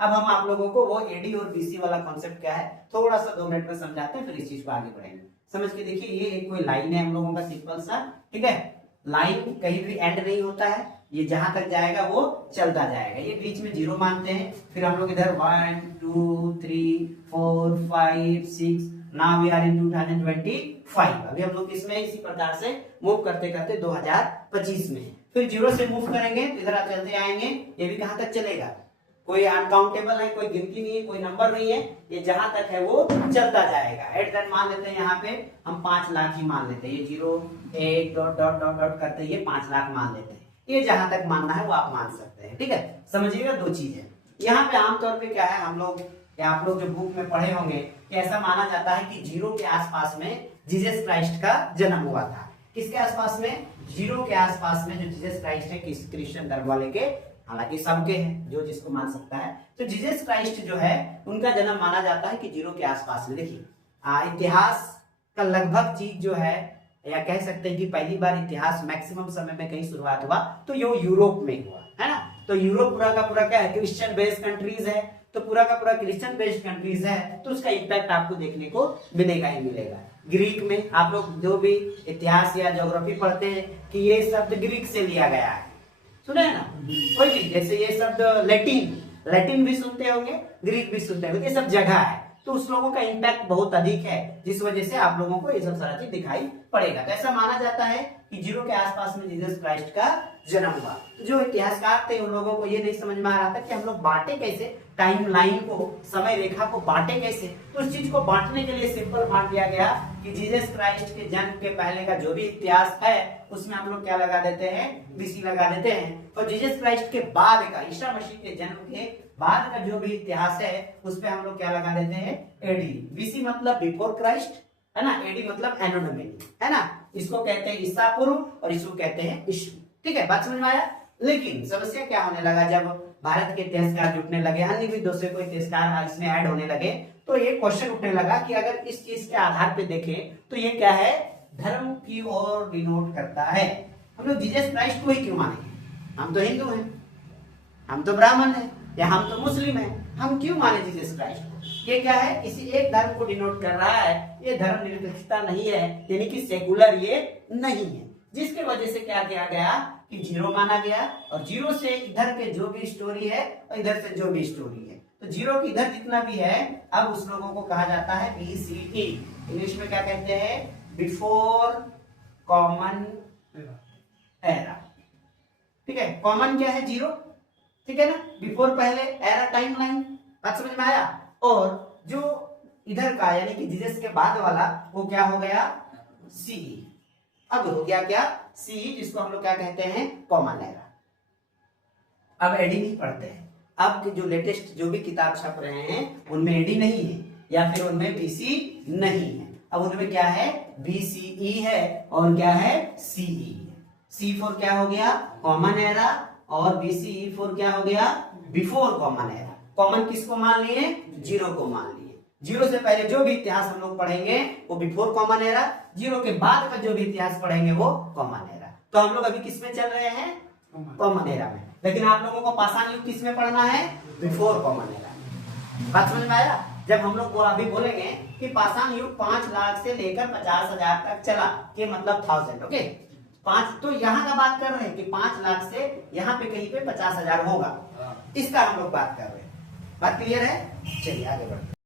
अब हम आप लोगों को वो एडी और बीसी वाला कॉन्सेप्ट क्या है थोड़ा सा 2 मिनट में समझाते हैं, फिर इस चीज को आगे बढ़ेंगे। समझ के देखिए, ये एक कोई लाइन है हम लोगों का सिंपल सा, ठीक है। लाइन कहीं भी एंड नहीं होता है, ये जहां तक जाएगा वो चलता जाएगा। ये बीच में 0 मानते हैं, फिर हम लोग इधर 1 2 3 4 5 6, नाउ वी आर इन 2025। अभी हम लोग इसमें इसी प्रकार से मूव करते करते 2025 में, फिर 0 से मूव करेंगे तो इधर चलते आएंगे। ये भी कहां तक चलेगा, कोई अनकाउंटेबल है, कोई गिनती नहीं है, कोई नंबर नहीं है, ये जहां तक है वो चलता जाएगा। एट दैट मान लेते हैं, यहाँ पे हम 5 लाख ही मान लेते हैं, ये 0 1 डॉट डॉट डॉट डॉट करते ये 5 लाख मान लेते हैं। ये जहां तक मानना है वो आप मान सकते हैं, ठीक है। समझिएगा 2 चीजें यहाँ पे आमतौर पे क्या है, हम लोग या आप लोग जो बुक में पढ़े होंगे कि ऐसा माना जाता है कि 0 के आसपास में जीसस क्राइस्ट का जन्म हुआ था। किसके आसपास में, 0 के आसपास में जो जीसस क्राइस्ट है, किस क्रिश्चियन धर्म वाले के, हालांकि सबके हैं जो जिसको मान सकता है। तो जीसस क्राइस्ट जो है उनका जन्म माना जाता है कि 0 के आसपास में। देखिए इतिहास का लगभग चीज जो है, या कह सकते हैं कि पहली बार इतिहास मैक्सिमम समय में कहीं शुरुआत हुआ तो ये यूरोप में हुआ है ना। तो यूरोप पूरा का पूरा क्या है, क्रिश्चियन बेस्ड कंट्रीज है, तो पूरा का पूरा क्रिश्चियन बेस्ड कंट्रीज है, तो उसका इम्पैक्ट आपको देखने को मिलेगा ही मिलेगा। ग्रीक में आप लोग जो भी इतिहास या ज्योग्राफी पढ़ते हैं कि ये शब्द ग्रीक से लिया गया है, सुने हैं ना कोई भी, जैसे ये शब्द लैटिन भी सुनते होंगे, ग्रीक भी सुनते होंगे, ये सब जगह है, तो उस लोगों का इम्पैक्ट बहुत अधिक है, जिस वजह से आप लोगों को ये सब सारा चीज दिखाई पड़ेगा। तो ऐसा माना जाता है कि 0 के आसपास में जीसस क्राइस्ट का जन्म हुआ। जो इतिहासकार थे उन लोगों को ये नहीं समझ में आ रहा था कि हम लोग बांटे कैसे, टाइम लाइन को, समय रेखा को बांटे कैसे। तो उस चीज को बांटने के लिए सिंपल बांट दिया गया कि जीसस क्राइस्ट के जन्म के पहले का जो भी इतिहास है उसमें हम लोग क्या लगा देते हैं, बीसी लगा देते हैं, और जीसस क्राइस्ट के बाद का, ईसा मसीह के जन्म के बाद का जो भी इतिहास है उस पे हम लोग क्या लगा देते हैं, एडी। बीसी मतलब बिफोर क्राइस्ट है ना, एडी मतलब एनो डोमिनी है ना, इसको कहते हैं ईसा पूर्व और इसको कहते हैं यीशु, ठीक है। बात समझ में आया। लेकिन समस्या क्या होने लगा, जब भारत के इतिहासकार जुटने लगे, अन्य भी दूसरे को इतिहासकार इसमें ऐड होने लगे, तो ये क्वेश्चन उठने लगा कि अगर इस चीज के आधार पे देखें तो ये क्या है, धर्म की ओर डिनोट करता है। हम लोग जीसस क्राइस्ट को ही क्यों मानेंगे, हम तो हिंदू हैं, हम तो ब्राह्मण हैं, या हम तो मुस्लिम हैं, हम क्यों माने जीसस क्राइस्ट को। ये क्या है, किसी एक धर्म को डिनोट कर रहा है, ये धर्म निरपेक्षता नहीं है, यानी कि सेकुलर ये नहीं है, जिसके वजह से क्या किया गया कि 0 माना गया, और 0 से इधर के जो भी स्टोरी है और इधर से जो भी स्टोरी है, तो 0 की इधर जितना भी है, अब उस लोगों को कहा जाता है BCE। इंग्लिश में क्या कहते हैं, बिफोर कॉमन एरा, ठीक है। कॉमन क्या है, 0, ठीक है ना, बिफोर पहले, एरा टाइम लाइन, बात समझ में आया। और जो इधर का यानी कि जीसस के बाद वाला वो क्या हो गया, CE। अब हो गया क्या, CE, जिसको हम लोग क्या कहते हैं, कॉमन एरा। अब एडी नहीं पढ़ते हैं, अब के जो लेटेस्ट जो भी किताब छप रहे हैं उनमें एडी नहीं है, या फिर उनमें BC नहीं है, अब उनमें क्या है, BCE है, और क्या है, CE। C फॉर क्या हो गया, कॉमन एरा, और BCE फॉर क्या हो गया, बिफोर कॉमन एरा। कॉमन किसको मान लिए, 0 को मान लिए। 0 से पहले जो भी इतिहास हम लोग पढ़ेंगे वो बिफोर कॉमन एरा, 0 के बाद का जो भी इतिहास पढ़ेंगे वो कॉमन एरा। तो हम लोग अभी किस में चल रहे हैं, कॉमन एरा में, लेकिन आप लोगों को पाषाण युग किस में पढ़ना है, बिफोर कॉमन एरा। बात समझ में आया। जब हम लोग अभी बोलेंगे कि पाषाण युग 5 लाख से लेकर 50,000 तक चला, के मतलब 1000, ओके, 5, तो यहाँ का बात कर रहे हैं कि 5 लाख से यहाँ पे कहीं पे 50,000 होगा, इसका हम लोग बात कर रहे हैं। बात क्लियर है, चलिए आगे बढ़ते हैं।